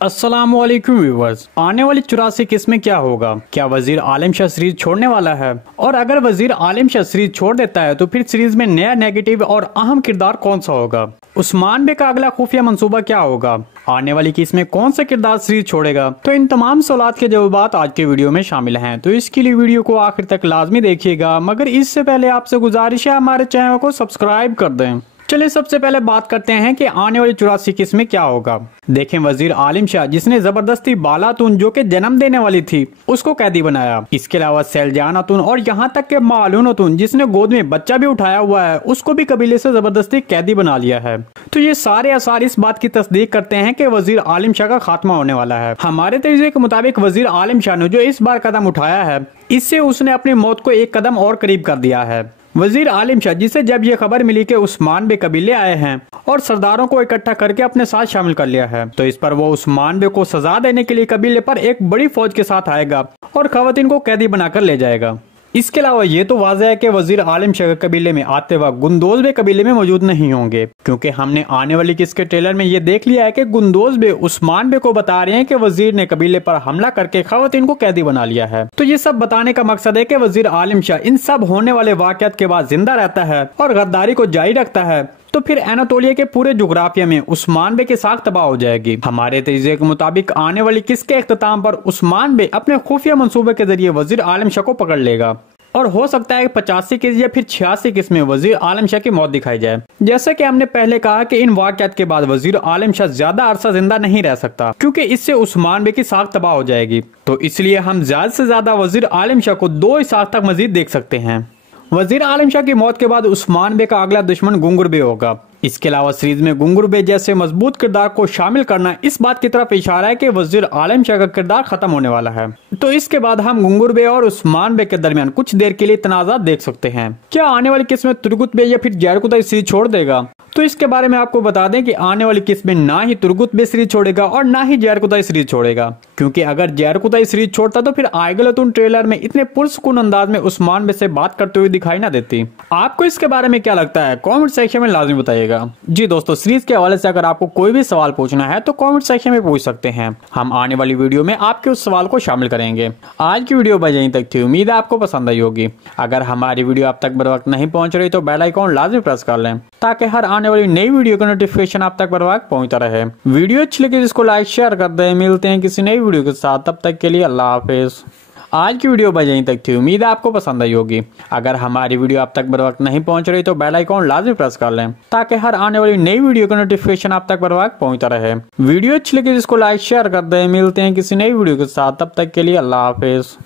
अस्सलामुअलैकुम व्यूवर्स। आने वाली 84 किस्त में क्या होगा? क्या वजीर आलिम शाह सीरीज छोड़ने वाला है? और अगर वजीर आलिम शाह सीरीज छोड़ देता है तो फिर सीरीज में नया नेगेटिव और अहम किरदार कौन सा होगा? उस्मान बे का अगला खुफिया मंसूबा क्या होगा? आने वाली किस्त में कौन सा किरदार सीरीज छोड़ेगा? तो इन तमाम सवालात के जवाब आज के वीडियो में शामिल हैं, तो इसके लिए वीडियो को आखिर तक लाजमी देखिएगा। मगर इससे पहले आपसे गुजारिश है हमारे चैनल को सब्सक्राइब कर दें। चलिए सबसे पहले बात करते हैं कि आने वाली 84 किस्त में क्या होगा। देखें, वजीर आलिम शाह जिसने जबरदस्ती बालातून जो कि जन्म देने वाली थी उसको कैदी बनाया। इसके अलावा सैलजान अतुन और यहाँ तक के मालून अतुन जिसने गोद में बच्चा भी उठाया हुआ है उसको भी कबीले से जबरदस्ती कैदी बना लिया है। तो ये सारे आसार इस बात की तस्दीक करते हैं कि वजीर आलिम शाह का खात्मा होने वाला है। हमारे तजुर्बे के मुताबिक वजीर आलिम शाह ने जो इस बार कदम उठाया है इससे उसने अपनी मौत को एक कदम और करीब कर दिया है। वजीर आलिम शाह जिसे जब ये खबर मिली कि उस्मान बे कबीले आए हैं और सरदारों को इकट्ठा करके अपने साथ शामिल कर लिया है, तो इस पर वो उस्मान बे को सजा देने के लिए कबीले पर एक बड़ी फौज के साथ आएगा और खवातीन को कैदी बनाकर ले जाएगा। इसके अलावा ये तो वाज़ेह है कि वजीर आलिम शाह कबीले में आते वक्त गुंदोज बे कबीले में मौजूद नहीं होंगे, क्योंकि हमने आने वाली किस्त के ट्रेलर में ये देख लिया है कि गुंदोज बे उस्मान बे को बता रहे हैं कि वजीर ने कबीले पर हमला करके खवातीन को कैदी बना लिया है। तो ये सब बताने का मकसद है कि वजीर आलिम शाह इन सब होने वाले वाकयात के बाद जिंदा रहता है और गद्दारी को जारी रखता है, तो फिर एनातोलिया के पूरे जुग्राफिया में उस्मान बे की साख तबाह हो जाएगी। हमारे तजज़िये के मुताबिक आने वाली किस्त के इख्तिताम पर उस्मान बे अपने खुफिया मंसूबे के जरिए वजीर आलिम शाह को पकड़ लेगा और हो सकता है 85 किस्त या फिर 86 किस्त में वजीर आलिम शाह की मौत दिखाई जाए। जैसे कि हमने पहले कहा कि इन वाकयात के बाद वजीर आलिम शाह ज्यादा अरसा जिंदा नहीं रह सकता, क्योंकि इससे उस्मान बे की साख तबाह हो जाएगी। तो इसलिए हम ज्यादा से ज्यादा वजीर आलिम शाह को 2 साख तक मजीद देख सकते हैं। वजीर आलिम शाह की मौत के बाद उस्मान बे का अगला दुश्मन गुंगुर बे होगा। इसके अलावा सीरीज में गुंगुर बे जैसे मजबूत किरदार को शामिल करना इस बात की तरफ इशारा है कि वजीर आलिम शाह का किरदार खत्म होने वाला है। तो इसके बाद हम गुंगुर बे और उस्मान बे के दरमियान कुछ देर के लिए तनाज़ा देख सकते हैं। क्या आने वाली किस्त में तुर्गुत बे या फिर जरकुदाई सीरीज छोड़ देगा? तो इसके बारे में आपको बता दें कि आने वाली किस्त में ना ही तुर्गुत बे सीरीज छोड़ेगा और ना ही जरकुदाई सीरीज छोड़ेगा, क्योंकि अगर जरकुदाई सीरीज छोड़ता तो फिर आयगलतुन ट्रेलर में इतने पुरसुकून अंदाज में उस्मान बे से बात करते हुए दिखाई ना देती। आपको इसके बारे में क्या लगता है? कमेंट सेक्शन में लाजमी बताइएगा। जी दोस्तों, सीरीज के हवाले से अगर आपको कोई भी सवाल पूछना है तो कमेंट सेक्शन में पूछ सकते हैं। हम आने वाली वीडियो में आपके उस सवाल को शामिल करेंगे। आज की वीडियो बस यहीं तक थी, उम्मीद है आपको पसंद आई होगी। अगर हमारी वीडियो आप तक बर वक्त नहीं पहुंच रही तो बेल आइकॉन लाजमी प्रेस कर लें, ताकि हर आने वाली नई वीडियो का नोटिफिकेशन आप तक बर वक्त पहुंचता रहे। वीडियो अच्छी लगी जिसको लाइक शेयर कर दें। मिलते हैं किसी नई वीडियो के साथ, तब तक के लिए अल्लाह हाफिज। आज की वीडियो बस यहीं तक थी, उम्मीद है आपको पसंद आई होगी। अगर हमारी वीडियो आप तक बर वक्त नहीं पहुंच रही तो बेल आइकॉन लाजमी प्रेस कर लें, ताकि हर आने वाली नई वीडियो का नोटिफिकेशन आप तक बर वक्त पहुंचता रहे। वीडियो अच्छी लगी जिसको लाइक शेयर कर दें। मिलते हैं किसी नई वीडियो के साथ, तब तक के लिए अल्लाह हाफिज।